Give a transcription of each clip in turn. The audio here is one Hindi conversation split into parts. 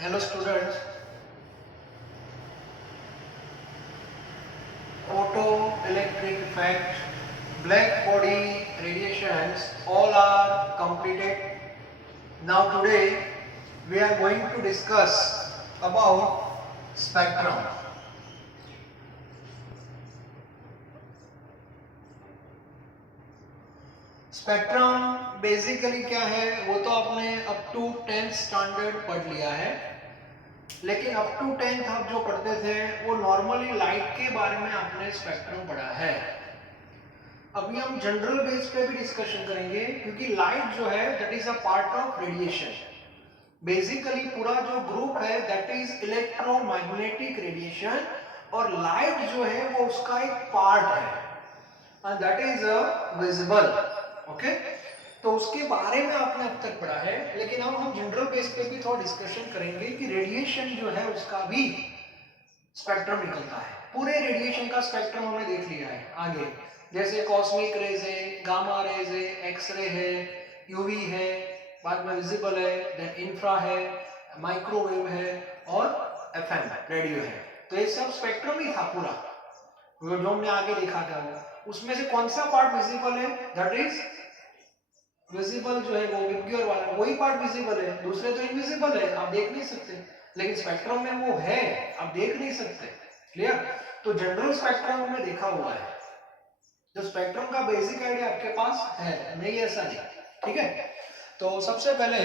Hello students, photoelectric effect, black body radiations all are completed. Now today we are going to discuss about spectrum. Spectrum basically क्या है वो तो आपने अप टू 10th स्टैंडर्ड पढ़ लिया है, लेकिन अप टू 10th आप जो पढ़ते थे वो नॉर्मली लाइट के बारे में आपने स्पेक्ट्रम पढ़ा है। अभी हम जनरल बेस पे भी डिस्कशन करेंगे क्योंकि लाइट जो है that is a part of radiation. Basically पूरा जो ग्रुप है दैट इज इलेक्ट्रोमैग्नेटिक रेडिएशन और लाइट जो है वो उसका एक पार्ट है and that is visible. Okay, तो उसके बारे में आपने अब तक पढ़ा है, लेकिन अब हम जनरल बेस पे भी थोड़ा डिस्कशन करेंगे कि रेडिएशन जो है उसका भी स्पेक्ट्रम निकलता है। पूरे रेडिएशन का स्पेक्ट्रम हमने देख लिया है आगे, जैसे कॉस्मिक रेज है, गामा रेज है, एक्सरे है, यूवी है, बाद में विजिबल है, देन इंफ्रा है, माइक्रोवेव है और एफएम रेडियो है। तो ये सब स्पेक्ट्रम ही था पूरा जो हमने आगे देखा था। वो उसमें से कौन सा पार्ट विजिबल है? दैट इज विजिबल जो है वो विबग्योर वाला वही पार्ट विजिबल है, दूसरे तो इनविजिबल है, आप देख नहीं सकते, लेकिन स्पेक्ट्रम में वो है, आप देख नहीं सकते। क्लियर? तो जनरल स्पेक्ट्रम हमने देखा हुआ है, जो स्पेक्ट्रम का बेसिक आइडिया आपके पास है, नहीं ऐसा नहीं। ठीक है, तो सबसे पहले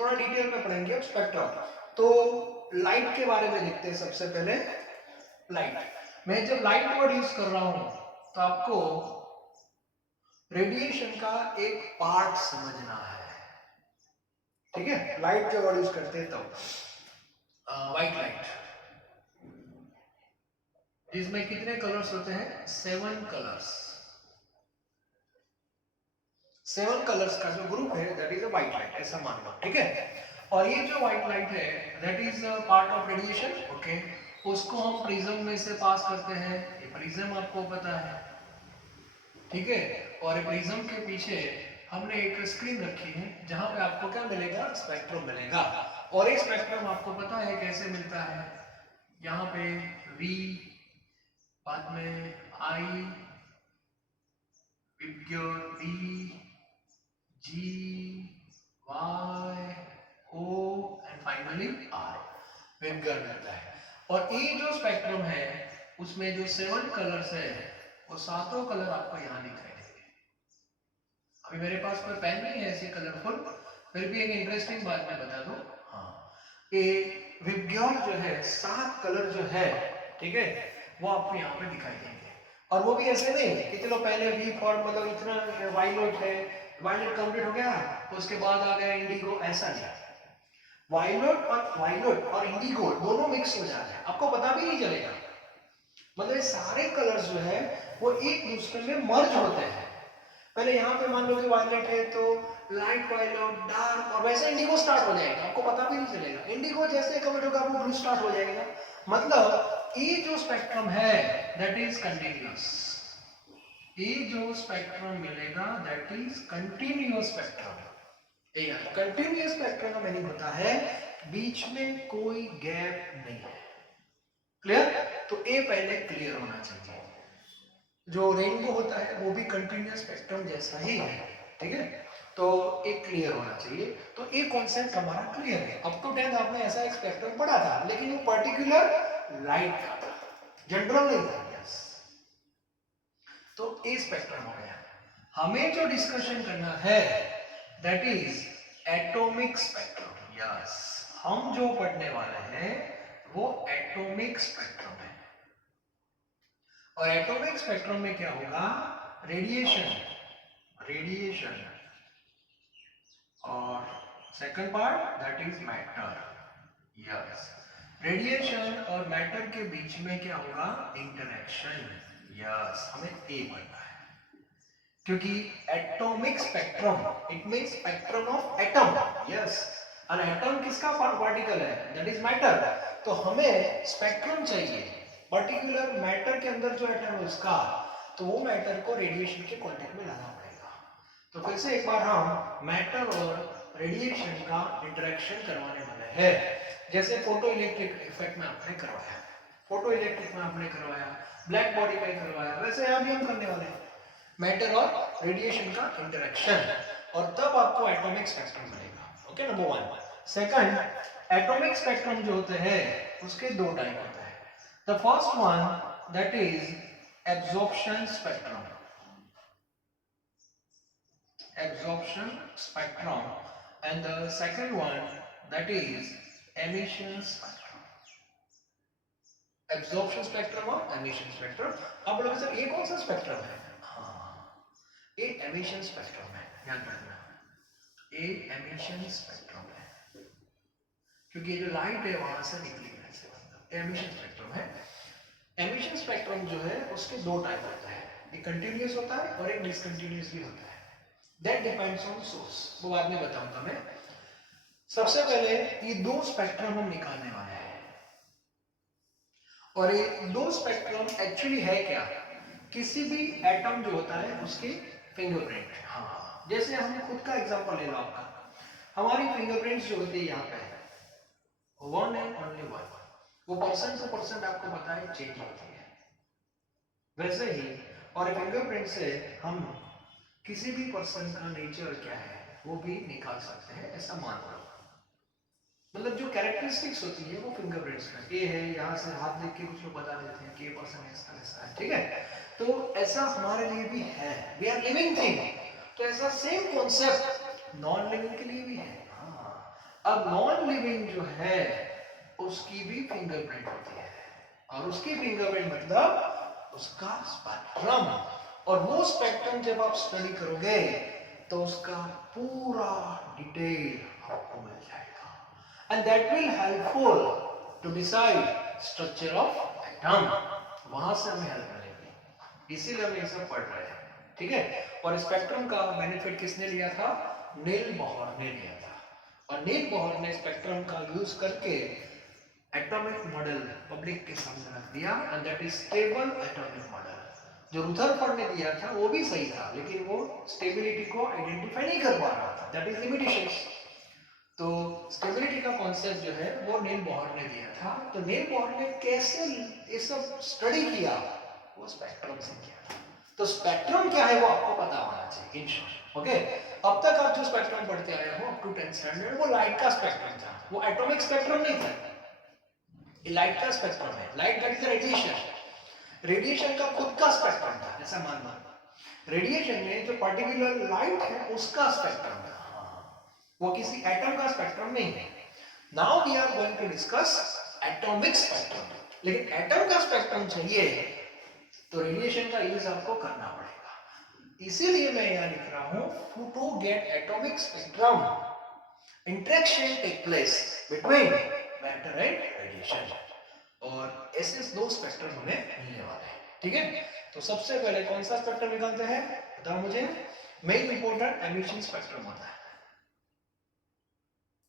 थोड़ा डिटेल में पढ़ेंगे अब स्पेक्ट्रम। तो लाइट के बारे में देखते हैं सबसे पहले। लाइट, मैं जब लाइट वर्ड यूज कर रहा हूं तो आपको रेडिएशन का एक पार्ट समझना है। ठीक है, लाइट जब वर्ड यूज करते हैं तो व्हाइट लाइट, जिसमें कितने कलर्स होते हैं? 7 कलर्स। 7 कलर्स का जो ग्रुप है that is a white light, ऐसा मान लो। ठीक है, और ये जो व्हाइट लाइट है that is part of radiation. Okay, उसको हम प्रिज्म में से पास करते हैं, ये प्रिज्म आपको पता है। ठीक है, और प्रिज्म के पीछे हमने एक स्क्रीन रखी है जहां पे आपको क्या मिलेगा? स्पेक्ट्रम मिलेगा। और एक स्पेक्ट्रम आपको पता है कैसे मिलता है? यहाँ पे V, बाद में I, VIBGYOR D, G, Y, O and finally R, VIBGYOR मिलता है। और ये जो स्पेक्ट्रम है उसमें जो 7 कलर्स है वो सातों कलर आपको यहाँ दिखाई देंगे। अभी मेरे पास कोई पेन नहीं है ऐसे कलरफुल, फिर भी एक इंटरेस्टिंग बात मैं बता दूं। हाँ, ये विबग्योर जो है 7 कलर जो है, ठीक है, वो आपको यहाँ पे दिखाई देंगे। और वो भी ऐसे नहीं कि चलो पहले वी फॉर मतलब इतना वायलेट है, वायलेट कंप्लीट हो गया उसके बाद आ गया इंडिगो, ऐसा नहीं। वायलेट और इंडिगो दोनों मिक्स हो जाते हैं, आपको पता भी नहीं चलेगा। मतलब सारे कलर्स जो है वो एक दूसरे में मर्ज होते हैं। पहले यहाँ पे मान लो कि वायलेट है तो लाइट वायलेट, डार्क, और वैसे इंडिगो स्टार्ट हो जाएगा, आपको पता भी नहीं चलेगा। इंडिगो जैसे कमिट होगा वो ब्लू स्टार्ट हो जाएगा। मतलब ये जो स्पेक्ट्रम है दैट इज कंटिन्यूअस। ये जो स्पेक्ट्रम मिलेगा that is continuous spectrum. Continuous spectrum का मीनिंग होता है बीच में कोई गैप नहीं है। क्लियर? तो ये पहले क्लियर होना चाहिए। जो रेनबो होता है वो भी कंटिन्यूअस स्पेक्ट्रम जैसा ही है। ठीक है, तो एक क्लियर होना चाहिए। तो एक कॉन्सेप्ट हमारा क्लियर है। अप टू 10th आपने ऐसा एक स्पेक्ट्रम पढ़ा था, लेकिन वो पर्टिकुलर लाइट का था, जनरल नहीं था। यस, तो ए स्पेक्ट्रम हो गया। हमें जो डिस्कशन करना है that is atomic spectrum. Yes, हम जो पढ़ने वाले हैं वो एटॉमिक स्पेक्ट्रम है। और एटॉमिक स्पेक्ट्रम में क्या होगा? रेडिएशन और second part that is matter. Yes, radiation और मैटर के बीच में क्या होगा? इंटरेक्शन। यस, हमें ए बनना है क्योंकि atomic spectrum it means spectrum of atom. Yes, an atom किसका पार्टिकल है? That is matter. तो हमें स्पेक्ट्रम चाहिए पर्टिकुलर मैटर के अंदर जो एटम है उसका, तो वो मैटर को रेडिएशन के कांटेक्ट में लाना पड़ेगा। तो फिर से एक बार हम मैटर और रेडिएशन का इंटरेक्शन करवाने वाले हैं। जैसे फोटो इलेक्ट्रिक इफेक्ट में आपने करवाया, फोटो इलेक्ट्रिक में आपने करवाया, ब्लैक बॉडी में करवाया, वैसे यहाँ भी हम करने वाले हैं मैटर और रेडिएशन का इंटरेक्शन, और तब आपको एटॉमिक स्पेक्ट्रम मिलेगा। Okay, number 1। Second, atomic spectrum जो होते हैं उसके दो टाइप होते हैं। The first one that is absorption spectrum, absorption spectrum, and the second one that is emission spectrum. Absorption spectrum और एमिशन स्पेक्ट्रम। आप बोलोगे सर ये कौन सा स्पेक्ट्रम है? हाँ, ये एमिशन स्पेक्ट्रम है, याद रखना ये एमिशन स्पेक्ट्रम है, क्योंकि ये जो लाइट है वहां से निकली है, ऐसे एमिशन स्पेक्ट्रम है। एमिशन स्पेक्ट्रम जो है उसके दो टाइप होता है, एक कंटिन्यूअस होता है और एक डिसकंटिन्यूअस भी होता है। दैट डिपेंड्स ऑन सोर्स, वो बाद में बताऊंगा मैं। सबसे पहले ये दो स्पेक्ट्रम हम निकालने वाले हैं, और ये दो स्पेक्ट्रम एक्चुअली है क्या? किसी भी एटम जो होता है उसके फिंगरप्रिंट। हाँ, जैसे हमने खुद का एग्जांपल ले लो आपका, हमारी फिंगरप्रिंट्स जो होती है यहाँ पे वन एंड ओनली वन, वो पर्सन टू पर्सन आपको पता है चेंज होती है। वैसे ही और फिंगरप्रिंट से हम किसी भी पर्सन का नेचर क्या है वो भी निकाल सकते हैं, ऐसा मान लो। मतलब जो कैरेक्टरिस्टिक्स होती है वो फिंगरप्रिंट्स में ये है, यहाँ से हाथ देख के कुछ लोग बता देते हैं कि ये पर्सन ऐसा ऐसा है, ठीक है? तो ऐसा हमारे लिए भी है, वी आर लिविंग थिंग, तो ऐसा सेम कॉन्सेप्ट नॉन लिविंग के लिए भी है। हाँ, अब नॉन लिविंग जो है उसकी भी फिंगरप्रिंट होती है, और उसकी फिंगरप्रिंट मतलब उसका स्पेक्ट्रम, और वो स्पेक्ट्रम जब आप स्टडी करोगे तो उसका पूरा डिटेल आपको मिल जाएगा, and that will helpful to decide structure of atom. वहां से हमें हेल्प मिलेगी, इसीलिए हम ये सब पढ़ रहे हैं, ठीक है? और स्पेक्ट्रम का बेनिफिट किसने लिया था? नील बोहर ने लिया था, और नील बोहर ने स्पेक्ट्रम का यूज करके एटॉमिक मॉडल पब्लिक के सामने रख दिया, and that is stable atomic model. जो रुदरफोर्ड ने दिया था वो भी सही था, लेकिन वो स्टेबिलिटी को आइडेंटिफाई नहीं कर पा रहा था, दैट इज लिमिटेशंस। तो स्टेबिलिटी का कॉन्सेप्ट जो है वो नील बोहर ने दिया था। तो नील बोहर ने कैसे ये सब स्टडी किया? वो स्पेक्ट्रम से किया। तो स्पेक्ट्रम क्या है वो आपको पता होना चाहिए इन शॉर्ट, ओके? अब तक आप जो स्पेक्ट्रम पढ़ते आए हो अप टू 10th स्टैंडर्ड, वो लाइट का स्पेक्ट्रम था, वो एटॉमिक स्पेक्ट्रम नहीं था, ये लाइट का स्पेक्ट्रम है। Light that is radiation, radiation का खुद का स्पेक्ट्रम था, ऐसा मानना। रेडिएशन में जो पर्टिकुलर लाइट है उसका स्पेक्ट्रम था, वो किसी एटम का स्पेक्ट्रम नहीं है। Now we are going to discuss atomic spectrum, लेकिन एटम का स्पेक्ट्रम चाहिए तो रेडिएशन का यूज आपको करना पड़ेगा, इसीलिए मैं यहाँ लिख रहा हूँ to get atomic spectrum interaction take place between matter and radiation, और ऐसे दो स्पेक्ट्रम हमें मिलने वाले हैं, ठीक है? तो सबसे पहले कौन सा स्पेक्ट्रम निकालते हैं बताओ मुझे? मेन इंपॉर्टेंट एमिशन स्पेक्ट्रम होता है,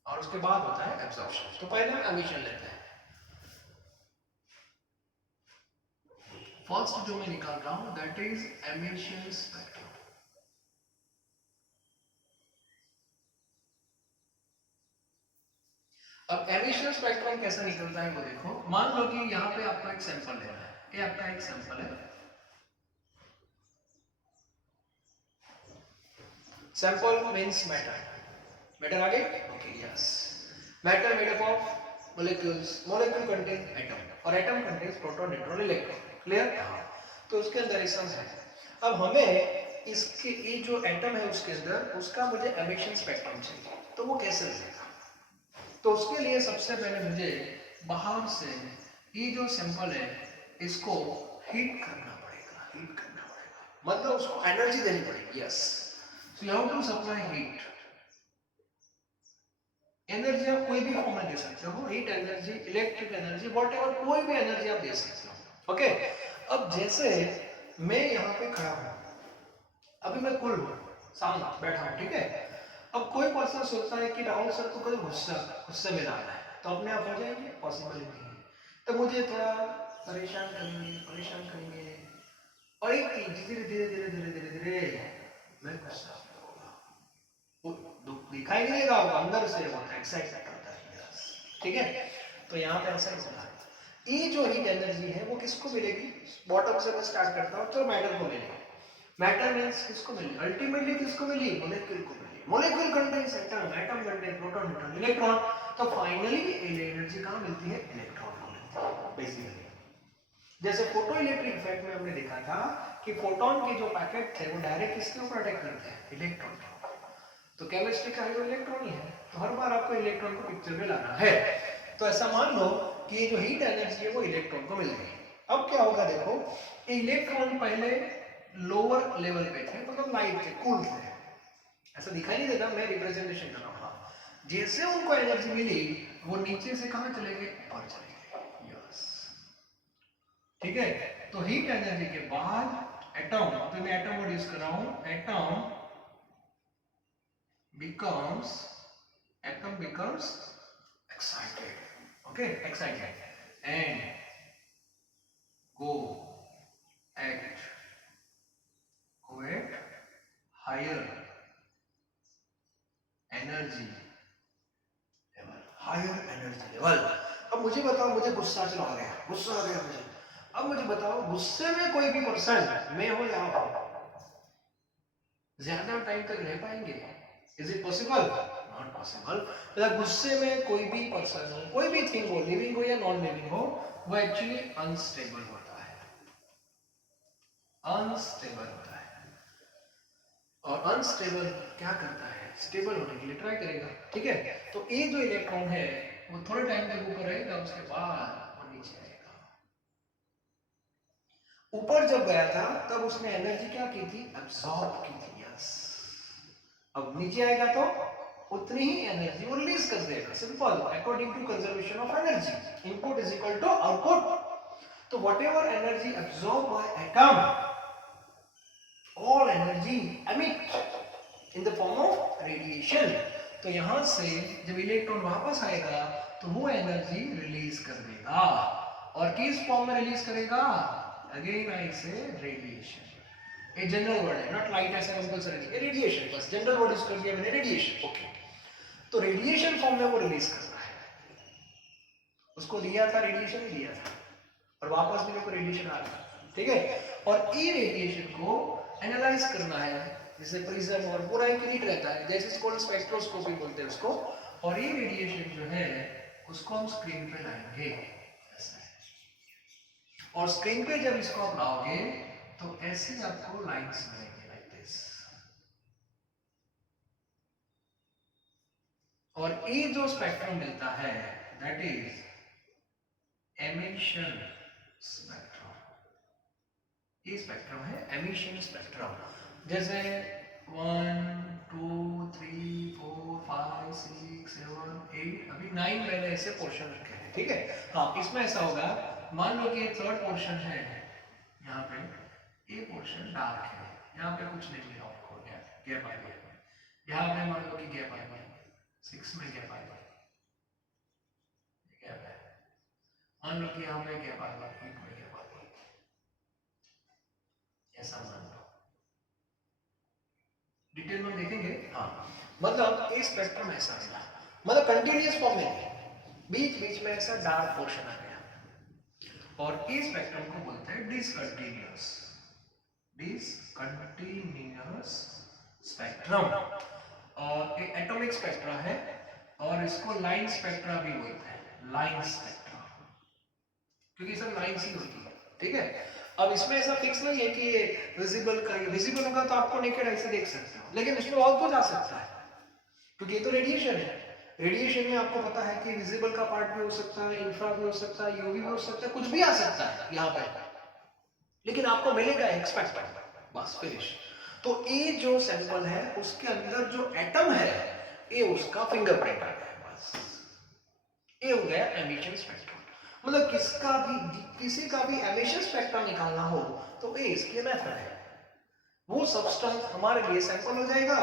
और उसके बाद होता है एब्जॉर्प्शन। तो पहले हम एमिशन लेते हैं। फर्स्ट जो मैं निकाल रहा हूं दैट इज एमिशन स्पेक्ट्रम। अब एमिशन स्पेक्ट्रम कैसा निकलता है वो देखो। मान लो कि यहाँ पे आपको एक सैंपल लेना है, ये आपका एक सैंपल है, सैंपल मींस मैटर, मैटर आगे, okay yes, matter made up of molecules, molecule contains atom और atom contains proton, neutron, electron, clear? तो उसके अंदर ये सब है। अब हमें इसके ये जो एटम है उसके अंदर उसका मुझे एमिशन स्पेक्ट्रम चाहिए, तो वो कैसे मिलेगा? तो उसके लिए सबसे पहले मुझे बाहर से ये जो सैंपल है इसको हीट करना पड़ेगा, हीट करना पड़ेगा, मतलब उसको एनर्जी देनी पड़ेगी, yes. So you have to supply heat, energy आप कोई भी फॉर्म में दे सकते हो, heat energy, electric energy, whatever, कोई भी एनर्जी आप दे सकते हो, ओके? अब जैसे मैं यहाँ पे खड़ा हूँ, अभी मैं कुल हूँ, सामने बैठा हूँ, ठीक है? अब कोई पर्सन सोचता है कि राहुल सर को कभी गुस्से में लाना है, तो अपने आप हो जाएंगे? पॉसिबल नहीं है। तो मुझे थोड़ा परेशान करेंगे, और एक धीरे धीरे धीरे धीरे धीरे धीरे मैं गुस्सा होगा, वो दुख दिखाई नहीं देगा, वो अंदर से वो एक्साइट करता है। ठीक है, तो यहाँ पे ऐसा होता है। ये जो हीट एनर्जी है वो किसको मिलेगी? बॉटम से मैं स्टार्ट करता हूँ, चलो मैटर को मिलेगी। मैटर मींस किसको मिली? अल्टीमेटली किसको मिली? मॉलिक्यूल को मिली। Molecule contains atom, atom contains proton, neutron, electron. तो फाइनली एनर्जी कहाँ मिलती है? इलेक्ट्रॉन को मिलती है बेसिकली। जैसे फोटो इलेक्ट्रिक इफेक्ट में हमने देखा था कि फोटोन के जो पैकेट थे वो डायरेक्ट किसके ऊपर अटैक करते हैं? इलेक्ट्रॉन के ऊपर। तो केमिस्ट्री का जो इलेक्ट्रॉन ही है, तो हर बार आपको इलेक्ट्रॉन को पिक्चर में लाना है। तो ऐसा मान लो कि ये जो हीट एनर्जी है वो इलेक्ट्रॉन को मिल गई। अब क्या होगा देखो, इलेक्ट्रॉन पहले लोअर लेवल पे थे, मतलब लाइट थे, कूल थे, ऐसा दिखाई नहीं देता, मैं रिप्रेजेंटेशन कर रहा हूँ। जैसे उनको एनर्जी मिली वो नीचे से कहाँ चले गए? ऊपर चले गए। यस, ठीक है। तो हीट एनर्जी के बाद एटम, तो मैं एटम वर्ड यूज कर रहा हूं, atom becomes excited, okay, excited and go at higher energy level, higher energy level। अब मुझे बताओ, मुझे गुस्सा चला आ गया, गुस्सा आ गया मुझे। अब मुझे बताओ, गुस्से में कोई भी पर्सन, मैं हो या आप हो, ज्यादा टाइम तक रह पाएंगे? Is it possible? Not possible. मतलब गुस्से में कोई भी पर्सन हो, कोई भी थिंग हो, लिविंग हो या नॉन लिविंग हो, वो एक्चुअली अनस्टेबल होता है, अनस्टेबल होता है। और अनस्टेबल क्या करता है? स्टेबल होने के लिए ट्राई करेगा। ठीक है, तो ये जो इलेक्ट्रॉन है वो थोड़े टाइम तक ऊपर रहेगा, उसके बाद वो नीचे आएगा। ऊपर जब गया था तब उसने एनर्जी क्या की थी? एब्सॉर्ब की थी। यस, अब नीचे आएगा तो उतनी ही एनर्जी वो रिलीज कर देगा। Simple, according to conservation of energy, input is equal to output. तो whatever energy absorb by atom, all energy emit in the form of radiation. तो यहां से जब इलेक्ट्रॉन वापस आएगा तो वो एनर्जी रिलीज कर देगा। और किस फॉर्म में रिलीज करेगा? अगेन आई से रेडिएशन। ये जनरल वर्ड है, नॉट लाइट ऐसा कंपल्सरी, रेडिएशन, बस जनरल वर्ड यूज कर दिया मैंने, रेडिएशन। ओके, तो रेडिएशन फॉर्म में वो रिलीज कर रहा है। उसको दिया था रेडिएशन ही दिया था, और वापस भी देखो रेडिएशन आ रहा है। ठीक है, और ये रेडिएशन को एनालाइज करना है, जैसे प्रिज्म और पूरा एक यूनिट रहता है, जैसे इसको स्पेक्ट्रोस्कोपी बोलते हैं उसको। और ये रेडिएशन जो है उसको हम स्क्रीन पे लाएंगे, और स्क्रीन पे जब इसको आप लाओगे तो ऐसे आपको लाइंस मिलेंगे, लाइक दिस। और ये जो स्पेक्ट्रम मिलता है दैट इज एमिशन स्पेक्ट्रम। ये स्पेक्ट्रम है एमिशन स्पेक्ट्रम। जैसे 1 2 3 4 5 6 7 8, अभी 9 मैंने ऐसे पोर्शन रखे हैं। ठीक है, हाँ, इसमें ऐसा होगा, मान लो कि ये थर्ड पोर्शन है, यहाँ पे ये पोर्शन डार्क है, यहाँ पे कुछ नहीं मिला आपको, गैप आ गया। यहाँ पे मान लो कि गैप आ गया, 6 में गैप आ गया, गैप है। मान लो कि यहाँ पे गैप आ गया, 8 में गैप आ गया, ऐसा मान लो। डिटेल में देखेंगे। हाँ, मतलब ये स्पेक्ट्रम ऐसा मिला, मतलब कंटिन्यूअस फॉर्म में बीच बीच में ऐसा डार्क पोर्शन आ गया, और इस स्पेक्ट्रम को बोलते हैं डिसकंटिन्यूअस, डिसकंटिन्यूअस स्पेक्ट्रम। और एक एटॉमिक स्पेक्ट्रा है, और इसको लाइन स्पेक्ट्रा भी बोलते हैं, लाइन स्पेक्ट्रा, क्योंकि सब लाइंस ही होती है। ठीक है, अब इसमें ऐसा फिक्स नहीं है कि ये विजिबल का, विजिबल होगा तो आपको नेकेड आई से देख सकते हो, लेकिन इसमें और तो जा सकता है, क्योंकि ये तो रेडिएशन है। रेडिएशन में आपको पता है कि विजिबल का पार्ट भी हो सकता है, इंफ्रा भी हो सकता है, यूवी भी हो सकता है, कुछ भी आ सकता है यहाँ पे, लेकिन आपको मिलेगा एक स्पेक्ट्रम, बस फिनिश। तो ये जो सैंपल है उसके अंदर जो एटम है ये उसका फिंगरप्रिंट आ गया, बस ये हो गया एमिशन स्पेक्ट्रम। मतलब किसी का भी एमिशन स्पेक्ट्रम निकालना हो तो ये इसके मेथड है। वो सब्सटेंस हमारे लिए सैंपल हो जाएगा,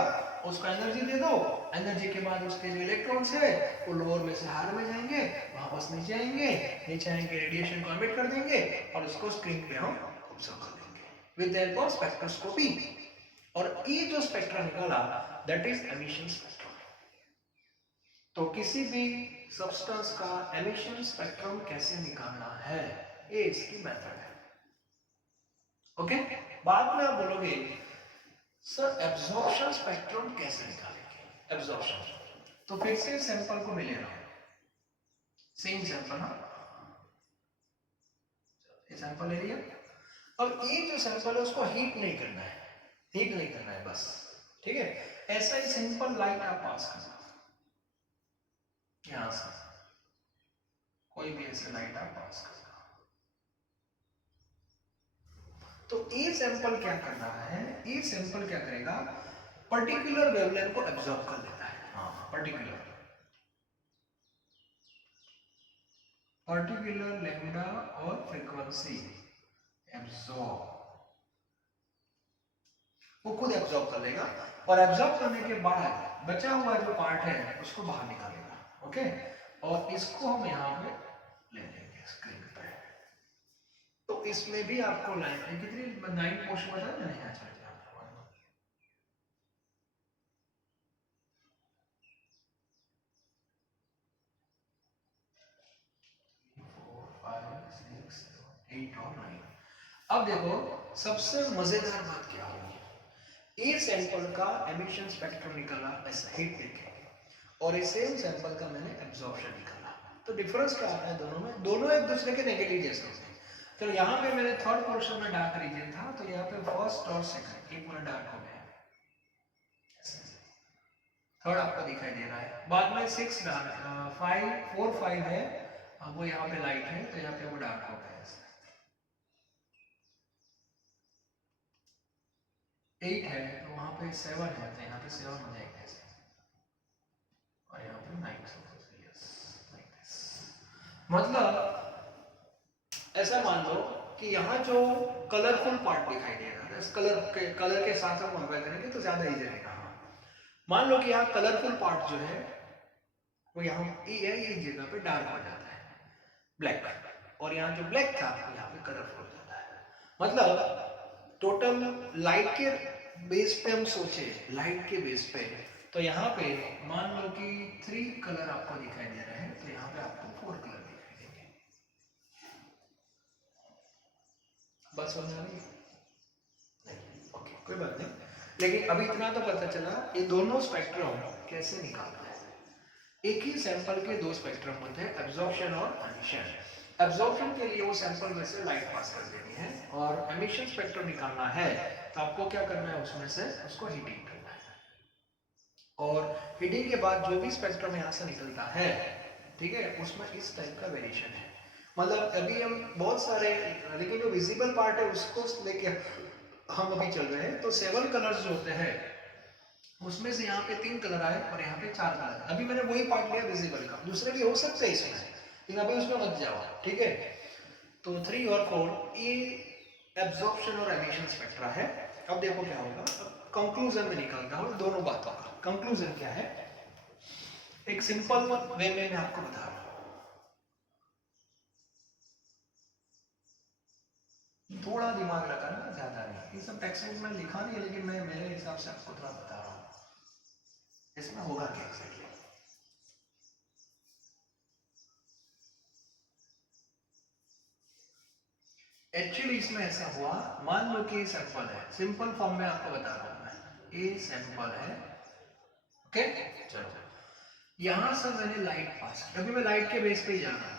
उसको एनर्जी दे दो, एनर्जी के बाद उसके जो इलेक्ट्रॉन्स है वो लोअर में से हायर में जाएंगे, वापस नीचे आएंगे, नीचे आएंगे रेडिएशन को एमिट कर देंगे, और उसको स्क्रीन पे हम ऑब्जर्व कर लेंगे with the help of spectroscopy. और ये जो स्पेक्ट्रम निकला दैट इज एमिशन स्पेक्ट्रम। तो किसी भी सब्सटेंस का एमिशन स्पेक्ट्रम कैसे निकालना है, ये इसकी मेथड है। ओके, बाद में आप बोलोगे सर एब्जॉर्प्शन स्पेक्ट्रम कैसे निकालेंगे, एब्जॉर्प्शन। तो फिर से सैंपल को मिलेगा, सेम सैंपल, हाँ ये सैंपल ले लिया। अब ये जो सैंपल है उसको हीट नहीं करना है, हीट नहीं करना है बस, ठीक है। ऐसा ही सिंपल लाइट आप पास करना, यहां से कोई भी ऐसे लाइट आप पास करना। तो ये सैंपल क्या कर रहा है, ये सैंपल क्या करेगा, पर्टिकुलर वेवलेंथ को एब्जॉर्ब कर लेता है। हाँ, पर्टिकुलर लैम्डा और फ्रीक्वेंसी एब्जॉर्ब, वो खुद एब्जॉर्ब कर लेगा और एब्जॉर्ब करने के बाद बचा हुआ जो पार्ट है उसको बाहर निकालेगा। ओके, और इसको हम यहाँ पे ले लेंगे स्क्रीन पे। तो इसमें भी आपको लाइन कितनी 9 पोर्शन बताया मैंने, यहाँ चल जाए 4 5 6 7 8 और 9। अब देखो सबसे मजेदार बात क्या होगी, ए सैंपल का एमिशन स्पेक्ट्रम निकाला ऐसा हीट देके, और इस सेम सैंपल का मैंने एब्जॉर्प्शन निकाला। तो डिफरेंस क्या आता है दोनों में, दोनों एक दूसरे के नेगेटिव जैसे होते हैं। तो यहाँ पे मैंने थर्ड पोर्शन में डार्क रीजन था, तो यहाँ पे फर्स्ट और सेकंड ये पूरा डार्क हो गया, थर्ड आपको दिखाई दे रहा है। बाद में 6 डार्क 5 4 5 है, अब वो यहाँ पे लाइट है तो यहाँ पे वो डार्क हो गया। 8 है तो वहाँ पे 7 है तो यहाँ पे 7 हो जाएगा ऐसे, और यहाँ पे 9 यस लाइक दिस। मतलब ऐसा मान लो कि यहाँ जो कलरफुल पार्ट दिखाई दे रहा है, इस कलर के साथ हम कंपेयर करेंगे तो ज्यादा इजी रहेगा। मान लो कि यहाँ कलरफुल पार्ट जो है वो यहाँ ये जगह पे डार्क हो जाता है, ब्लैक, और यहाँ जो ब्लैक था यहाँ पे कलरफुल हो जाता है। मतलब टोटल लाइट के बेस पे हम सोचे, लाइट के बेस पे, तो यहाँ पे मान लो कि 3 कलर आपको दिखाई दे रहे हैं, तो यहाँ पे आपको 4 कलर दिखाई देंगे। बस बना रही नहीं, ओके कोई बात नहीं, लेकिन अभी इतना तो पता चला ये दोनों स्पेक्ट्रम कैसे निकालना है। एक ही सैंपल के दो स्पेक्ट्रम होते हैं, एब्जॉर्प्शन और एमिशन। एब्जॉर्प्शन के लिए वो सैंपल में से लाइट पास कर देनी है, और एमिशन स्पेक्ट्रम निकालना है तो आपको क्या करना है, उसमें से उसको हीटिंग करना है, और हीटिंग के बाद जो भी स्पेक्ट्रम यहाँ से निकलता है, ठीक है, उसमें इस टाइप का वेरिएशन है। मतलब अभी हम बहुत सारे, लेकिन जो विजिबल पार्ट है उसको लेके हम अभी चल रहे हैं। तो 7 कलर्स जो होते हैं उसमें से यहाँ पे 3 कलर आए और यहाँ पे 4 कलर। अभी मैंने वही पार्ट लिया विजिबल का, दूसरे भी हो सकते हैं इसमें, लेकिन अभी उसमें मत जाओ, ठीक है। तो 3 और 4 ये एब्जॉर्प्शन और एमिशन स्पेक्ट्रा है। अब देखो क्या होगा, कंक्लूजन में निकलता हूँ दोनों बातों का। कंक्लूजन क्या है, एक सिंपल वे में मैं आपको बता रहा हूँ, थोड़ा दिमाग लगाना, ज्यादा नहीं। ये सब टेक्स्ट में लिखा नहीं है, लेकिन मैं मेरे हिसाब से आपको थोड़ा बता रहा हूँ इसमें होगा क्या एक्सैक्टली। एक्चुअली इसमें ऐसा हुआ, मान लो कि सैंपल है, सिंपल फॉर्म में आपको बता रहा हूं मैं, ये सैंपल है, ओके। चलो यहां से मैंने लाइट पास की, अभी मैं लाइट के बेस पे ही जा रहा हूं,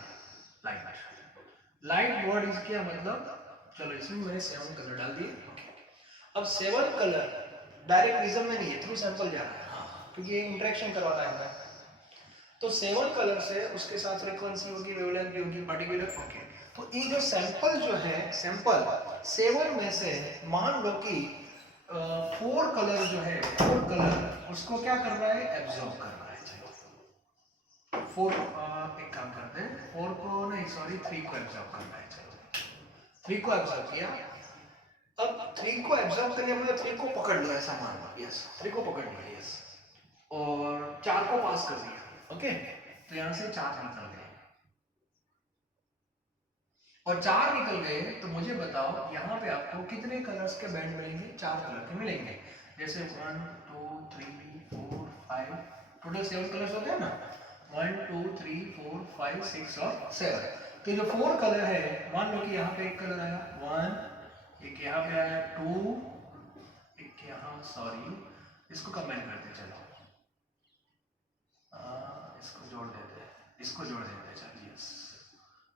लाइट व्हाट इज क्या मतलब, चलो इसमें मैंने 7 कलर डाल दिए। अब 7 कलर डायरेक्ट प्रिज्म में नहीं है, थ्रू सैंपल जा रहा है, हाँ, क्योंकि ये इंटरेक्शन करवाना है। तो 7 कलर से उसके साथ फ्रीक्वेंसी होगी, वेवलेंथ भी होगी, पार्टिकुलर, ओके। तो ये जो सैंपल जो है, सैंपल 7 में से मान लो कि 4 कलर जो है, 4 कलर उसको क्या कर रहा है, एब्जॉर्ब कर रहा है। चलो 4 एक काम करते हैं, 4 को नहीं, सॉरी 3 को एब्जॉर्ब करना है। चलो 3 को एब्जॉर्ब किया। अब 3 को एब्जॉर्ब करने मतलब 3 को पकड़ लिया, ऐसा मान लो, यस 3 को पकड़ लिया, यस, और 4 को पास कर दिया, ओके। तो यहां से 4 निकल गए, और 4 निकल गए तो मुझे बताओ यहाँ पे आपको कितने कलर्स के बैंड मिलेंगे, 4 कलर के मिलेंगे। जैसे 1 2 3 4 5 टोटल 7 कलर्स होते हैं ना, 1 2 3 4 5 6 और 7। तो जो 4 कलर है, मान लो कि यहाँ पे एक कलर आया 1, एक यहाँ पे आया 2, एक यहाँ, सॉरी इसको कंबाइन करते चलो, इसको जोड़ देते, इसको जोड़ देते चलो, यस,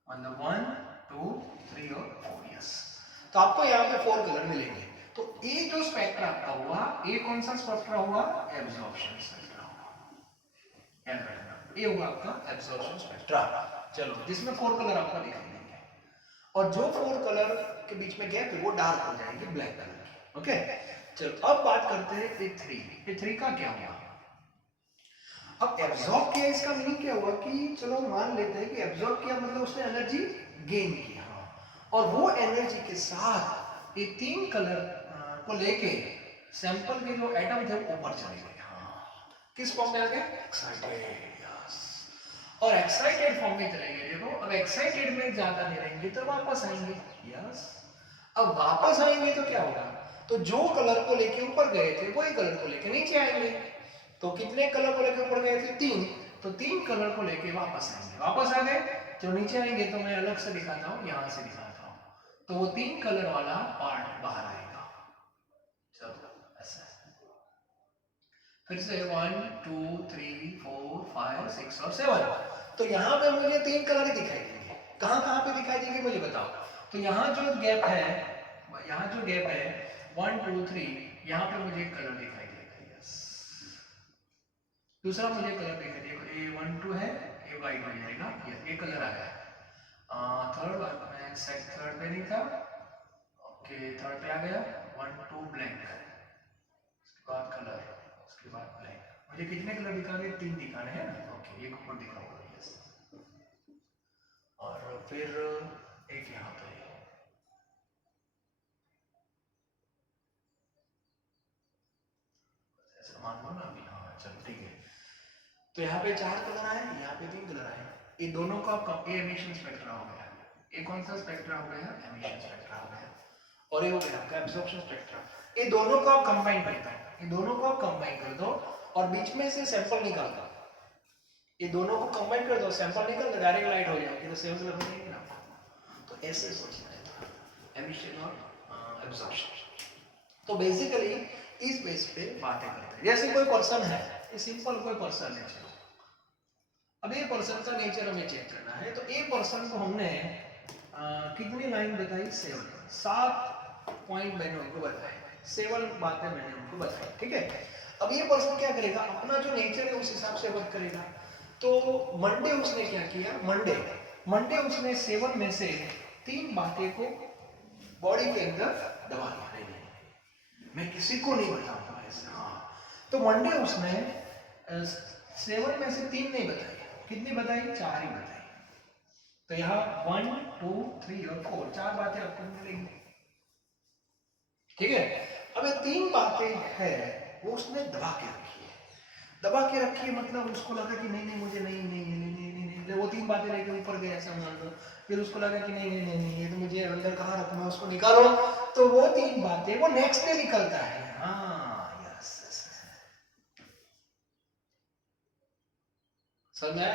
मतलब 1 2 3 और 4, यस। तो आपको यहाँ पे 4 कलर मिलेंगे। तो ये जो स्पेक्ट्रा आपका हुआ, ये कौन सा स्पेक्ट्रा हुआ? एब्जॉर्प्शन स्पेक्ट्रा हुआ। याद रखना, ये हुआ आपका एब्जॉर्प्शन स्पेक्ट्रा। चलो, जिसमें 4 कलर आपका दिखाई देंगे, और जो 4 कलर के बीच में गैप है वो डार्क हो जाएगी ब्लैक कलर की। ओके, चलो अब बात करते हैं ए3 का क्या हुआ। अब एब्जॉर्ब किया, इसका मीनिंग क्या हुआ कि चलो मान लेते हैं कि एब्जॉर्ब किया मतलब उसने एनर्जी गेन किया, और वो एनर्जी के साथ ये 3 कलर को लेके सैंपल के जो एटम थे वो ऊपर चले गए। हाँ, किस फॉर्म में आ गए? Excited, yes. और एक्साइटेड फॉर्म में चले गए। देखो, अब एक्साइटेड में ज्यादा नहीं रहेंगे तो वापस आएंगे, यस। अब वापस आएंगे तो क्या होगा? तो जो कलर को लेके ऊपर गए थे वही कलर को लेके नीचे आएंगे। तो कितने कलर को लेके ऊपर गए थे? 3। तो 3 कलर को लेके वापस आएंगे, वापस आ गए, जो नीचे आएंगे तो मैं अलग से दिखाता हूँ, यहाँ से दिखाता हूँ, तो वो 3 कलर वाला पार्ट बाहर आएगा। चलो ऐसा, फिर से 1 2 3 4 5 6 और 7। तो यहाँ पे मुझे 3 कलर ही दिखाई देंगे। कहाँ कहाँ पे दिखाई देंगे मुझे बताओ। तो यहाँ जो गैप है, यहाँ जो गैप है 1 2 3, यहाँ पे मुझे एक कलर दिखाई देगा, यस। दूसरा मुझे कलर दिखाई देगा, ये 1 2 है, ये वाइट हो जाएगा, ये कलर आ गया। थर्ड, मैं थर्ड पे नहीं था, ओके, थर्ड पे आ गया, 1 2 ब्लैक, उसके बाद कलर, उसके बाद ब्लैक। मुझे कितने कलर दिखाने? 3 दिखाने हैं ना, ओके, एक ऊपर दिखाऊंगा, यस, और फिर एक यहाँ पे, ऐसा मान लो ना अभी, हाँ चलो ठीक है। तो यहाँ पे 4 कलर आए, यहाँ पे 3 कलर आए, ये दोनों का ये एमिशन स्पेक्ट्रा हो गया। ये कौन सा स्पेक्ट्रा हो गया? एमिशन स्पेक्ट्रा हो गया। और ये हो गया आपका एब्जॉर्प्शन स्पेक्ट्रा। ये दोनों को आप कंबाइन करते हैं, ये दोनों को आप कंबाइन कर दो और बीच में से सैंपल निकाल दो। ये दोनों को कंबाइन कर दो, सैंपल निकल तो डायरेक्ट लाइट हो जाएगी, तो सेम कलर हो जाएगी ना। तो ऐसे सोचना है, एमिशन और एब्जॉर्प्शन। तो बेसिकली इस बेस पे बातें करते हैं। जैसे कोई पर्सन है, ये सिंपल कोई पर्सन है, चलो अब ये पर्सन का नेचर हमें चेक करना है। तो ए पर्सन को हमने कितनी लाइन बताई? 7 पॉइंट मैंने उनको बताए, 7 बातें मैंने उनको बताई, ठीक है। अब ये पर्सन क्या करेगा? अपना जो नेचर है उस हिसाब से वर्क करेगा। तो मंडे उसने क्या किया? मंडे उसने 7 में से 3 बातें को बॉडी के अंदर दबा दिया। मैं किसी को नहीं बताऊंगा ऐसे, हाँ। तो मंडे उसने 7 में से 3 नहीं बताई, कितनी बताई? 4 ही बताई। तो यहाँ 1 2 3 और 4, 4 बातें आपको मिलेंगी, ठीक है। अब ये 3 बातें है वो उसने दबा के रखी है। दबा के रखी है मतलब उसको लगा कि नहीं नहीं मुझे नहीं नहीं नहीं नहीं नहीं, नहीं, नहीं। वो 3 बातें लेके ऊपर गया ऐसा मान लो, फिर उसको लगा कि नहीं नहीं नहीं नहीं, ये तो मुझे अंदर कहाँ रखना है, उसको निकालो। तो वो 3 बातें वो नेक्स्ट डे निकलता है। हाँ, यस, समझा?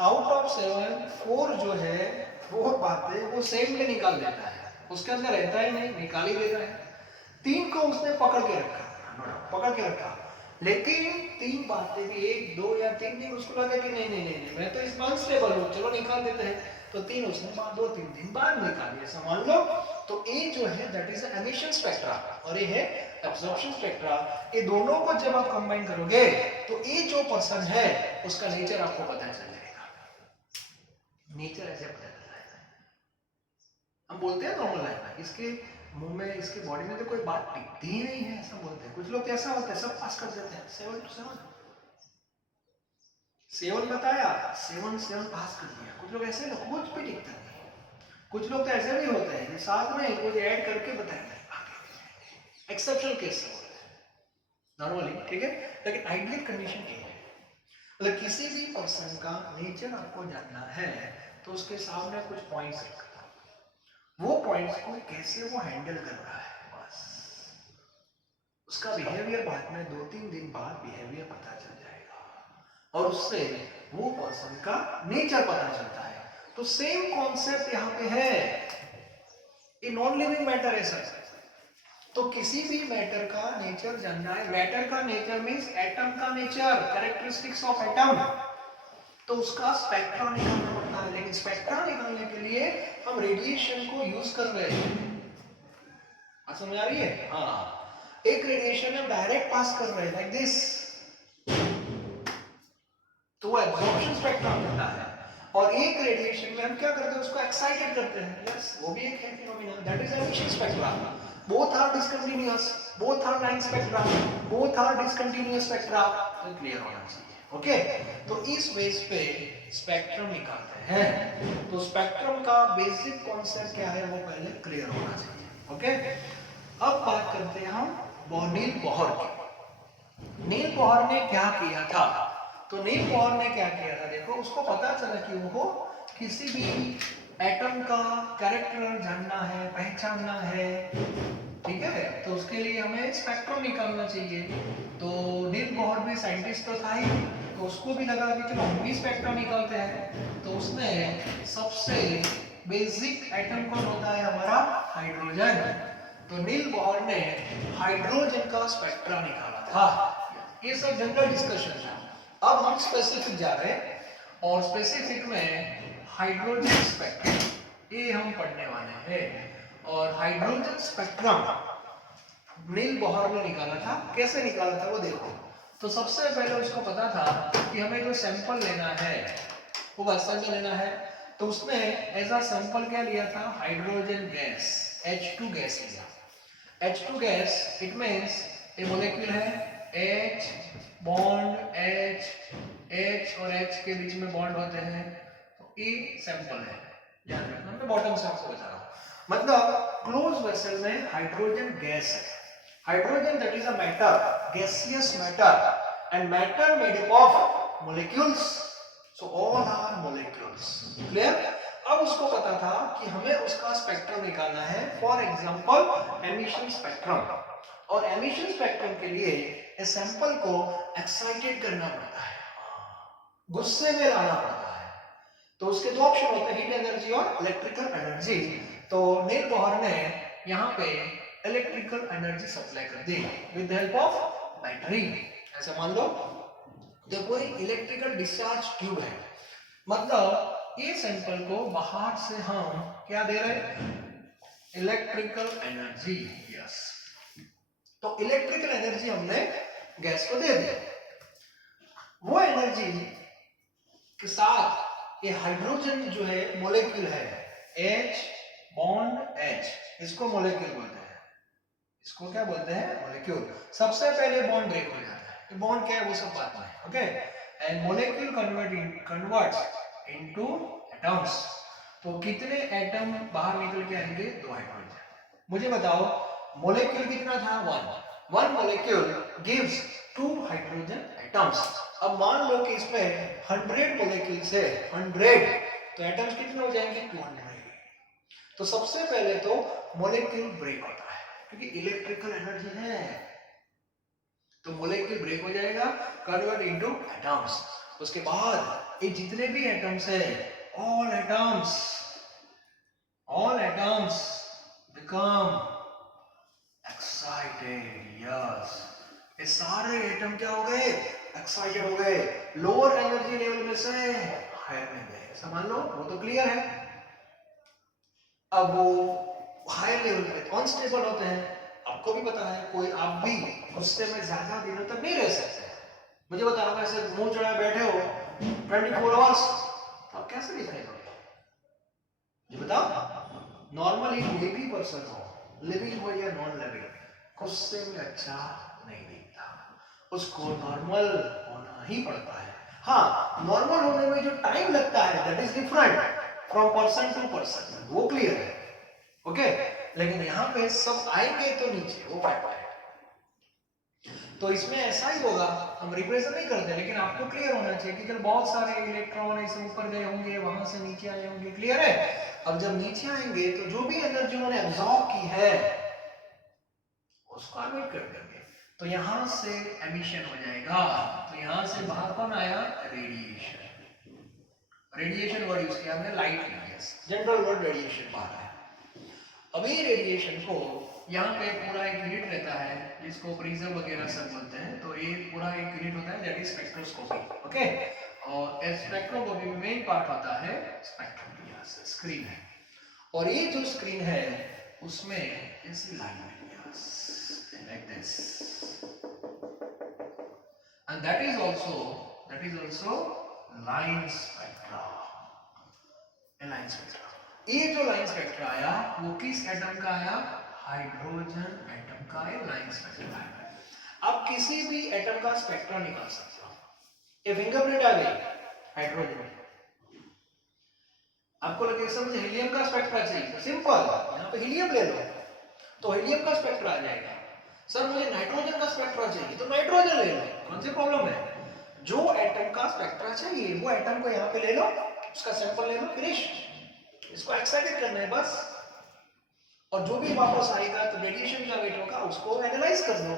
आउट ऑफ 7 4 जो है, 4 बातें वो सेम डे निकाल देता है, उसके अंदर रहता ही नहीं, निकाल ही देता है। 3 को उसने पकड़ के रखा, लेकिन 3 बातें भी 1 2 या 3 दिन उसको लगा कि नहीं नहीं नहीं मैं तो इस अनस्टेबल हूँ, चलो निकाल देते हैं। तो 3 उसने 2-3 दिन बाद निकाली, ऐसा मान लो। तो ये जो है दैट इज एमिशन स्पेक्ट्रा और ये है एब्जॉर्प्शन स्पेक्ट्रा। ये दोनों को जब आप कंबाइन करोगे तो ये जो पर्सन है उसका नेचर आपको पता चल जाएगा। नेचर ऐसे पता चलता है, हम बोलते हैं नॉर्मल लाइफ में इसके मुंह में, इसके बॉडी में तो कोई बात टिकती ही नहीं है, ऐसा बोलते हैं। कुछ लोग ऐसा होता है, सब पास कर देते हैं 7 to 7 बताया, 7 पास कर दिया। कुछ लोग ऐसे लोग कुछ भी टिकता नहीं। कुछ लोग तो ऐसे भी होते हैं साथ में कुछ ऐड करके बताएंगे, एक्सेप्शनल केस से बोलते हैं नॉर्मली, ठीक है। लेकिन आइडियल कंडीशन ये है, अगर किसी भी पर्सन का नेचर आपको जानना है तो उसके सामने कुछ पॉइंट्स रखना, वो पॉइंट्स को कैसे वो हैंडल कर रहा है, बस उसका बिहेवियर बाद में 2-3 दिन बाद बिहेवियर पता चल जाएगा। और उससे वो पर्सन का नेचर पता चलता है। तो सेम कॉन्सेप्ट यहाँ पे है, ये नॉन लिविंग मैटर है सर। तो किसी भी मैटर का नेचर जानना है, मैटर का नेचर मींस एटम का नेचर, कैरेक्टरिस्टिक्स ऑफ एटम, तो उसका स्पेक्ट्रा निकालना पड़ता है। लेकिन स्पेक्ट्रा निकालने के लिए हम रेडिएशन को यूज कर रहे हैं, समझ आ रही है? हाँ, एक रेडिएशन हम डायरेक्ट पास कर रहे हैं लाइक दिस, तो वो एब्जॉर्प्शन स्पेक्ट्रम होता है। और एक रेडिएशन में हम क्या करते हैं, उसको एक्साइटेड करते हैं, यस वो भी एक है phenomena, that is emission spectra. Both are discontinuous, both are line spectra, both are discontinuous spectra, तो क्लियर होना चाहिए। ओके, तो इस बेस पे स्पेक्ट्रम निकालते हैं। तो स्पेक्ट्रम का बेसिक कॉन्सेप्ट क्या है वो पहले क्लियर होना चाहिए। ओके, अब बात करते हैं हम नील बोहर की। नील बोहर ने क्या किया था? तो नील बोहर ने क्या किया था, देखो उसको पता चला कि वो किसी भी एटम का कैरेक्टर जानना है, पहचानना है, ठीक है, तो उसके लिए हमें स्पेक्ट्रम निकालना चाहिए। तो नील बोहर भी साइंटिस्ट तो था ही, तो उसको भी लगा कि चलो हम भी स्पेक्ट्रम निकालते हैं। तो उसने सबसे बेसिक एटम कौन होता है हमारा, हाइड्रोजन। तो नील बोहर ने हाइड्रोजन का स्पेक्ट्रा निकाला था। ये सब जनरल डिस्कशन है। अब हम स्पेसिफिक जा रहे हैं, और स्पेसिफिक में हाइड्रोजन स्पेक्ट्रम ये हम पढ़ने वाले हैं। और हाइड्रोजन स्पेक्ट्रम नील बोहर ने निकाला था। कैसे निकाला था वो देखो। तो सबसे पहले उसको पता था कि हमें जो सैंपल लेना है वो वास्तव में लेना है। तो उसने एज अ सैंपल क्या लिया था, हाइड्रोजन गैस, H2 गैस लिया। H2 गैस इट मींस ये मॉलिक्यूल है H बॉन्ड H और H के बीच में बॉन्ड होते हैं, तो ये सैंपल है, ध्यान रखना। मैं बॉटम से आपको बता रहा हूँ, मतलब क्लोज वेसल में हाइड्रोजन गैस है। Hydrogen that is a matter, gaseous matter, and matter made up of molecules, so all are molecules, clear. अब उसको पता था कि हमें उसका स्पेक्ट्रम निकालना है, फॉर एग्जांपल एमिशन स्पेक्ट्रम। और एमिशन स्पेक्ट्रम के लिए इस सैंपल को एक्साइटेड करना पड़ता है, गुस्से में लाना पड़ता है। तो उसके दो ऑप्शन होते हैं, हीट एनर्जी और इलेक्ट्रिकल एनर्जी। तो नील बोहर ने यहाँ पे इलेक्ट्रिकल एनर्जी सप्लाई कर दी with the help of battery. ऐसा मान लो जो कोई इलेक्ट्रिकल डिस्चार्ज ट्यूब है, मतलब ये सैंपल को बाहर से हम क्या दे रहे हैं, इलेक्ट्रिकल एनर्जी, यस। तो इलेक्ट्रिकल एनर्जी हमने गैस को दे दी। वो एनर्जी के साथ ये हाइड्रोजन जो है मॉलिक्यूल है H बॉन्ड H, इसको मॉलिक्यूल बोलते हैं। इसको क्या बोलते हैं, मॉलिक्यूल। सबसे पहले बॉन्ड ब्रेक हो जाता है, तो बॉन्ड क्या है वो सब बात में, okay. And molecule converts into atoms. तो कितने एटम बाहर निकल के आएंगे, 2 हाइड्रोजन। मुझे बताओ मॉलिक्यूल कितना था, 1। 1 मॉलिक्यूल गिव्स 2 हाइड्रोजन एटम्स। अब मान लो कि इसमें 100 मॉलिक्यूल्स है, 100, तो एटम्स कितने हो जाएंगे, 200। तो सबसे पहले तो मॉलिक्यूल ब्रेक होता है, क्योंकि इलेक्ट्रिकल एनर्जी है, तो मॉलिक्यूल ब्रेक हो जाएगा, कन्वर्ट इनटू एटम्स। उसके बाद ये जितने भी एटम्स है, all atoms become excited, yes. ये सारे एटम क्या हो गए, एक्साइटेड हो गए, लोअर एनर्जी लेवल में से हायर में गए। समझ लो, वो तो क्लियर है। अब वो हायर लेवल पे अनस्टेबल होते हैं, आपको भी पता है, कोई आप भी गुस्से में ज्यादा दिनों तक नहीं रह सकते। मुझे बताओ, ऐसे मुंह चढ़ाए बैठे हो 24 आवर्स, तो आप कैसे दिखाई दोगे, मुझे बताओ। नॉर्मली कोई भी पर्सन हो, लिविंग हो या नॉन लिविंग, गुस्से में अच्छा नहीं दिखता, उसको नॉर्मल होना ही पड़ता है। हाँ, नॉर्मल होने में जो टाइम लगता है that is different from person to person, वो क्लियर है, ओके। लेकिन यहाँ पे सब आएंगे तो नीचे, वो फैक्ट है। तो इसमें ऐसा ही होगा, हम रिप्रेजेंट नहीं करते, लेकिन आपको क्लियर होना चाहिए कि जब बहुत सारे इलेक्ट्रॉन ऐसे ऊपर गए होंगे, वहां से नीचे आए होंगे, क्लियर है। अब जब नीचे आएंगे तो जो भी एनर्जी उन्होंने एब्जॉर्ब की है उसको एमिट कर देंगे, तो यहां से एमिशन हो जाएगा। तो यहाँ यहां से बाहर कौन आया, रेडिएशन। रेडिएशन वर्ड यूज किया हमने, लाइट नहीं, जनरल वर्ड रेडिएशन बाहर आया। अभी रेडिएशन को यहाँ पे पूरा एक यूनिट रहता है जिसको प्रिज्म वगैरह सब बोलते हैं, तो ये पूरा एक यूनिट होता है दैट इज स्पेक्ट्रोस्कोपी, ओके। और स्पेक्ट्रोस्कोपी में मेन पार्ट होता है स्पेक्ट्रम, यहाँ से स्क्रीन है, और ये जो स्क्रीन है उसमें ऐसी लाइन है like this, and that is also line spectra, line spectra. ये जो लाइन स्पेक्ट्रा आया वो किस एटम का आया, हाइड्रोजन एटम का ये लाइन स्पेक्ट्रा है। आप किसी भी एटम का स्पेक्ट्रा निकाल सकते हो। ये फिंगरप्रिंट आ गई हाइड्रोजन, आपको लगे सर मुझे हीलियम का स्पेक्ट्रा चाहिए, तो सिंपल यहाँ पे हीलियम ले लो तो हीलियम का स्पेक्ट्रा आ जाएगा। सर मुझे नाइट्रोजन का स्पेक्ट्रा चाहिए तो नाइट्रोजन ले लो, कौन सी प्रॉब्लम है। जो एटम का स्पेक्ट्रा चाहिए वो एटम को यहाँ पे ले लो, उसका सैंपल ले लो, फिनिश। इसको एक्साइटेड करना है बस, और जो भी वापस आएगा तो रेडिएशन का वेट होगा उसको एनालाइज कर लो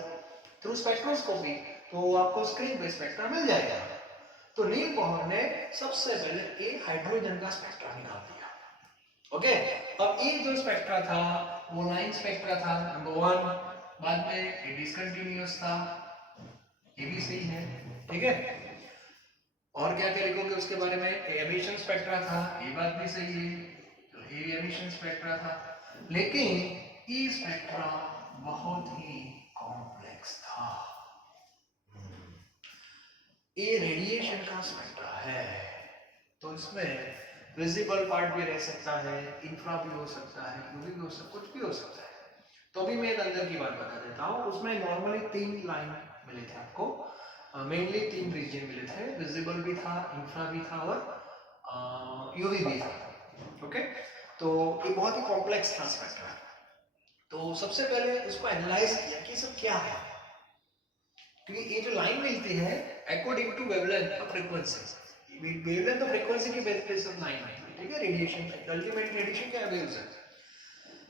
थ्रू स्पेक्ट्रोस्कोपी, तो आपको स्क्रीन पे स्पेक्ट्रा मिल जाएगा। तो नील बोहर ने सबसे पहले एक हाइड्रोजन का स्पेक्ट्रा निकाल दिया, ओके। अब ये जो स्पेक्ट्रा था वो लाइन स्पेक्ट्रा था नंबर 1, बाद में ये डिसकंटिन्यूअस था, ये भी सही है, ठीक है। और क्या क्या लिखोगे उसके बारे में, एमिशन स्पेक्ट्रा था, ये बात भी सही है, तो ये एमिशन स्पेक्ट्रा था, लेकिन ये स्पेक्ट्रा बहुत ही कॉम्प्लेक्स था। ये रेडिएशन का स्पेक्ट्रा है, तो इसमें विजिबल पार्ट भी रह सकता है, इंफ्रा भी हो सकता है, यूवी भी हो सकता है, कुछ भी हो सकता है। तो अभी मैं अंदर की बात बता देता हूँ। उसमें नॉर्मली 3 लाइन मिले थे आपको, मेनली 3 रीजन मिले थे, विजिबल भी था, इंफ्रा भी था और यूवी भी था, ओके। तो ये बहुत ही कॉम्प्लेक्स था स्पेक्ट्रा। तो सबसे पहले इसको एनालाइज किया कि सब क्या है, क्योंकि ये जो लाइन मिलती है according to wavelength of frequency, wavelength of frequency की बेस पे सब लाइन है, ठीक है। रेडिएशन, अल्टीमेट रेडिएशन क्या वेव्स है,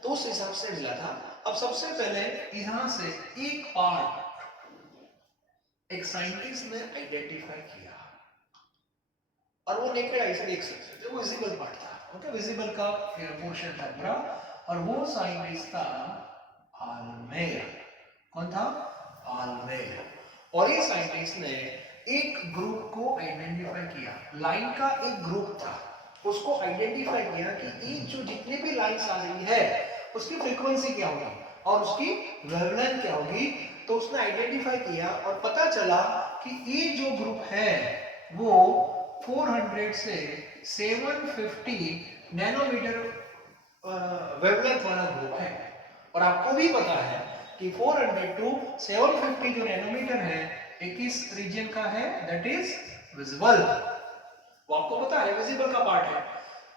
तो उस हिसाब से मिला था। अब सबसे पहले यहां से एक पार्ट एक साइंटिस्ट ने आइडेंटिफाई किया, और वो नेकेड आई से देख सकते थे, वो विजिबल पार्ट था, ओके। विजिबल का पोर्शन था पूरा, और वो साइंटिस्ट था आल्मेयर। कौन था, आल्मेयर। और ये साइंटिस्ट ने एक ग्रुप को आइडेंटिफाई किया, लाइन का एक ग्रुप था, उसको आइडेंटिफाई किया कि ये जो जितने भी लाइंस आ रही है उसकी फ्रीक्वेंसी क्या होगी और उसकी वेवलेंथ क्या होगी। तो उसने आइडेंटिफाई किया और पता चला कि ये जो ग्रुप है वो 400 से 750 नैनोमीटर वेवलेंथ वाला ग्रुप है। और आपको भी पता है कि 400 टू 750 जो नैनोमीटर है एक किस रीजन का है, दैट इज विजिबल। वो आपको पता है विजिबल का पार्ट है।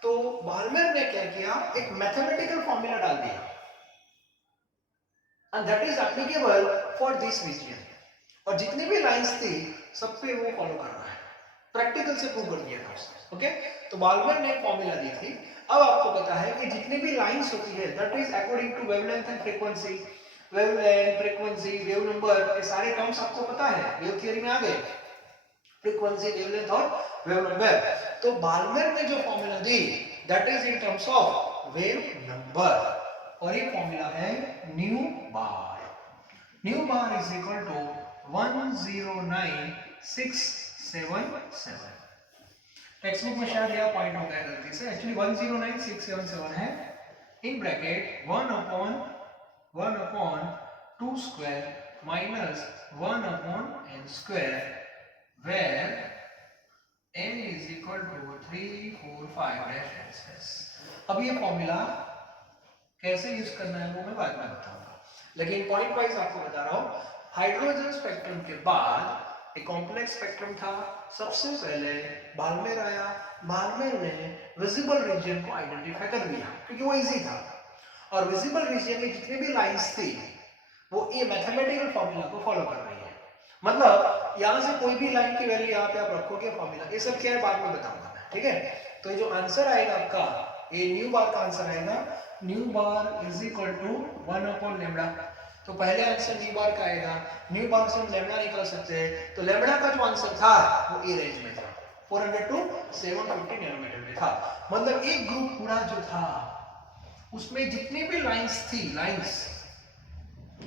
तो बाल्मेर ने क्या किया, एक मैथमेटिकल फॉर्मूला डाल दिया, and that is applicable for this region. और जितनी भी लाइंस थी सब पे वो फॉलो कर रहा है, प्रैक्टिकल से प्रूव कर दिया था उसने, ओके। तो बाल्मेर ने एक फॉर्मूला दी थी। अब आपको पता है कि जितनी भी लाइंस होती है that is according to wavelength and frequency, wavelength, frequency, wave number, ये सारे टर्म्स आपको पता है, वेव थ्योरी में आ गए, फ्रीक्वेंसी, वेवलेंथ और वेव नंबर। तो बाल्मेर ने जो फॉर्मूला दी that is in terms of wave number, और ये फॉर्मूला है nu bar. Nu bar is equal to 109677। Text book में शायद यह पॉइंट हो गया गलती से, एक्चुअली 109677 है, in bracket 1/2 square minus 1/n square, where n is equal to 3, 4, 5 अब ये फॉर्मूला कैसे यूज करना है वो मैं बाद में बताऊंगा, लेकिन पॉइंट वाइज आपको बता रहा हूं। हाइड्रोजन स्पेक्ट्रम के बाद एक कॉम्प्लेक्स स्पेक्ट्रम था। सबसे पहले बाल्मेर आया, बाल्मेर ने विजिबल रीजन को आइडेंटिफाई कर लिया क्योंकि वो इजी था, और विजिबल रीजन में जितनी भी लाइंस थी वो ये मैथमेटिकल फॉर्मूला को फॉलो कर रही है। मतलब यहाँ से कोई भी लाइन की वैल्यू यहाँ पे आप रखोगे फॉर्मूला, ये सब क्या है बाद में बताऊंगा मैं, ठीक है। तो ये जो आंसर आएगा आपका, ये न्यू बार का आंसर आएगा, nu bar is equal to 1/λ। तो पहले आंसर न्यू बार का आएगा, न्यू बार से हम लेमड़ा निकाल सकते हैं, तो लेमड़ा का जो आंसर था वो ए रेंज में था, 400 टू 750 नैनोमीटर में था। मतलब एक ग्रुप पूरा जो था उसमें जितनी भी लाइंस थी, लाइंस,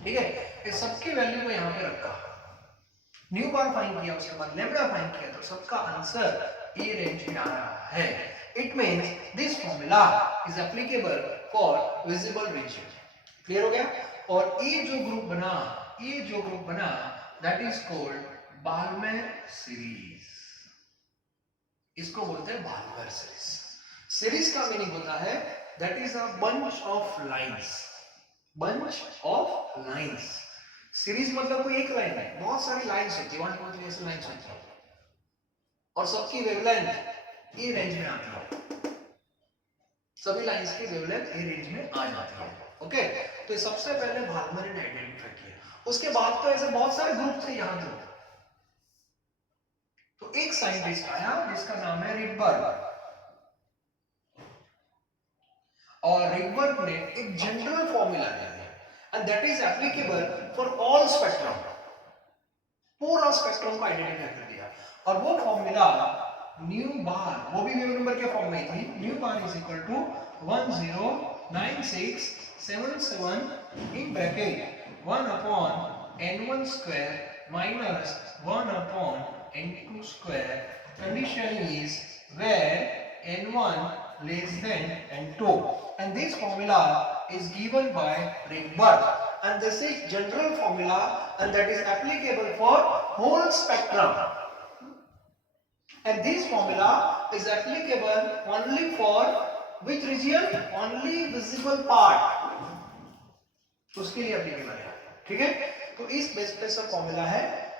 ठीक है, ये सबकी वैल्यू को यहाँ पे रखा, न्यू बार फाइंड किया, उसके बाद लेमड़ा फाइंड किया, तो सबका आंसर ए रेंज में आ रहा है। It means this formula is applicable for visible region. Clear हो गया? और ये जो ग्रुप बना that is called Balmer series, इसको बोलते हैं बाल्मर सीरीज। सीरीज का मीनिंग होता है that is a bunch of lines, bunch of lines. Series मतलब कोई एक लाइन है, बहुत सारी लाइंस होती है, 1 2 3 ऐसी लाइंस होती है, और सबकी वेवलेंथ ए रेंज में आती है, सभी लाइंस की वेवलेंथ ए रेंज में आ जाती है। ओके, तो सबसे पहले बाल्मर ने आइडेंटिफाई किया, उसके बाद तो ऐसे बहुत सारे ग्रुप थे यहां तो एक साइंटिस्ट आया जिसका नाम है रिडबर्ग, और रिडबर्ग ने एक जनरल फॉर्मूला दिया and that is applicable for all spectrum, पूरा स्पेक्ट्रम को आइडेंटिफाई कर दिया। और वो फॉर्मूला न्यू बार, वो भी वेव नंबर के फॉर्म में थी, nu bar is equal to 109677 in bracket 1 upon n1 square minus 1 upon n2 square, condition is where n1 less than n2, and this formula is given by Rydberg, and this is general formula and that is applicable for whole spectrum, and this formula is applicable only for which region? Only visible part, उसके लिए applicable है, ठीक है। तो इस बेस पे सब फॉर्मूला है।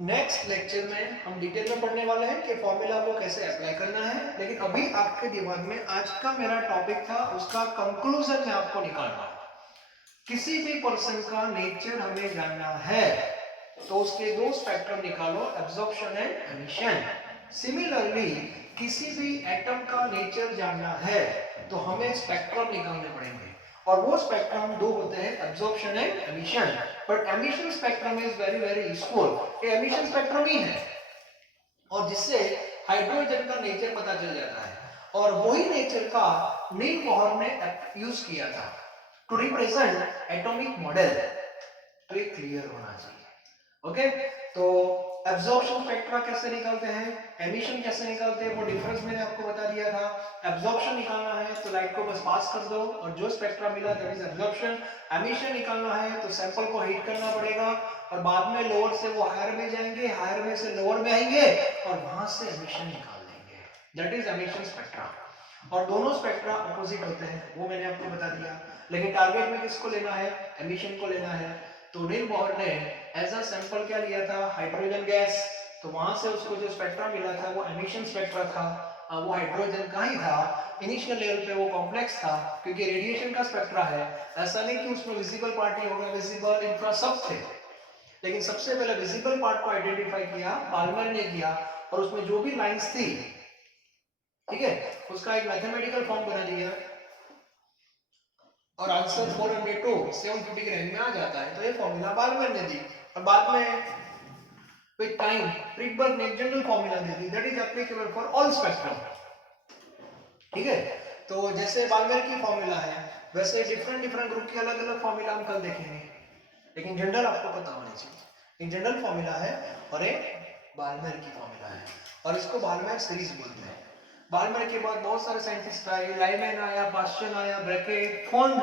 नेक्स्ट लेक्चर में हम डिटेल में पढ़ने वाले हैं कि फॉर्मूला को कैसे अप्लाई करना है, लेकिन अभी आपके दिमाग में आज का मेरा टॉपिक था, उसका कंक्लूजन मैं आपको निकालना। किसी भी पर्सन का नेचर हमें जानना है तो उसके दो स्पेक्ट्रम निकालो, एब्जॉर्प्शन एंड एमिशन। सिमिलरली किसी भी एटम का नेचर जानना है तो हमें स्पेक्ट्रम निकालने पड़ेंगे, और वो स्पेक्ट्रम दो होते हैं, absorption and emission. But emission spectrum is very very useful, ये एमिशन स्पेक्ट्रम ही है, और जिससे हाइड्रोजन का नेचर पता चल जाता है, और वही नेचर का नील बोहर ने यूज किया था टू रिप्रेजेंट एटॉमिक मॉडल। तो ये क्लियर होना चाहिए। ओके, तो एब्जॉर्प्शन स्पेक्ट्रा कैसे निकालते हैं, एमिशन कैसे निकालते हैं, वो डिफरेंस मैंने आपको बता दिया था। एब्जॉर्प्शन निकालना है तो लाइट को बस पास कर दो और जो स्पेक्ट्रा मिला दैट इज एब्जॉर्प्शन। एमिशन निकालना है तो सैंपल को हीट करना पड़ेगा और बाद में लोअर से वो हायर में जाएंगे, हायर में से लोअर में आएंगे और वहां से एमिशन निकाल लेंगे, दैट इज एमिशन स्पेक्ट्रा। और दोनों स्पेक्ट्रा अपोजिट होते हैं, वो मैंने आपको बता दिया, लेकिन टारगेट में किसको लेना है, एमिशन को लेना है। तो नील बोहर ने एज अ सैंपल क्या लिया था, हाइड्रोजन गैस, तो वहां से उसको जो स्पेक्ट्रा मिला था वो एमिशन स्पेक्ट्रा था, वो हाइड्रोजन का ही था। इनिशियल लेवल पे वो कॉम्प्लेक्स था क्योंकि रेडिएशन का स्पेक्ट्रा है, ऐसा नहीं कि उसमें विजिबल पार्ट ही होगा, विजिबल इंफ्रा सब थे, लेकिन सबसे पहले विजिबल पार्ट को आइडेंटिफाई किया बाल्मर ने किया, और उसमें जो भी लाइंस थी, ठीक है, उसका एक मैथमेटिकल फॉर्म बना दिया और आंसर 400 टू 750 के रेंज में आ जाता है। तो ये फॉर्मूला बाल्मर ने दी, और बाद में विद टाइम रिडबर्ग ने एक general formula they the that is applicable for all spectrum, ठीक है। तो जैसे बाल्मर की फॉर्मूला है वैसे डिफरेंट ग्रुप के अलग अलग फॉर्मूला हम कल देखेंगे, लेकिन जनरल आपको पता होना चाहिए। एक जनरल फॉर्मूला है और एक बाल्मर की फॉर्मूला है, और इसको बाल्मर सीरीज बोलते हैं। बाल्मर के बाद बहुत सारे साइंटिस्ट आए, लाइमैन आया, बास्टियन आया, ब्रैकेट, फोंड,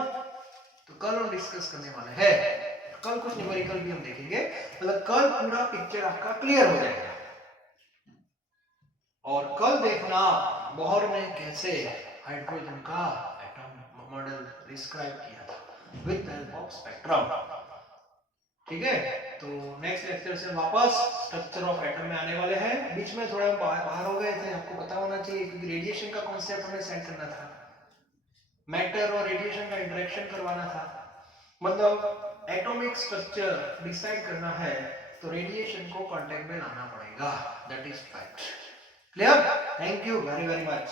तो कल हम डिस्कस करने वाले हैं। कल कुछ न्यूमेरिकल भी हम देखेंगे, मतलब कल पूरा पिक्चर आपका क्लियर हो जाएगा। और कल देखना बोहर ने कैसे हाइड्रोजन का एटम मॉडल डिस्क्राइब किया था with the help of spectrum, ठीक है। तो नेक्स्ट लेक्चर से वापस स्ट्रक्चर ऑफ एटम में आने वाले हैं। बीच में थोड़ा बाहर हो गए थे, आपको पता होना चाहिए क्योंकि रेडिएशन का कॉन्सेप्ट हमें सेट करना था, मैटर और रेडिएशन का इंटरेक्शन करवाना था, मतलब एटॉमिक स्ट्रक्चर डिसाइड करना है तो रेडिएशन को कांटेक्ट में लाना पड़ेगा, that is fact. Clear? Thank you very very much.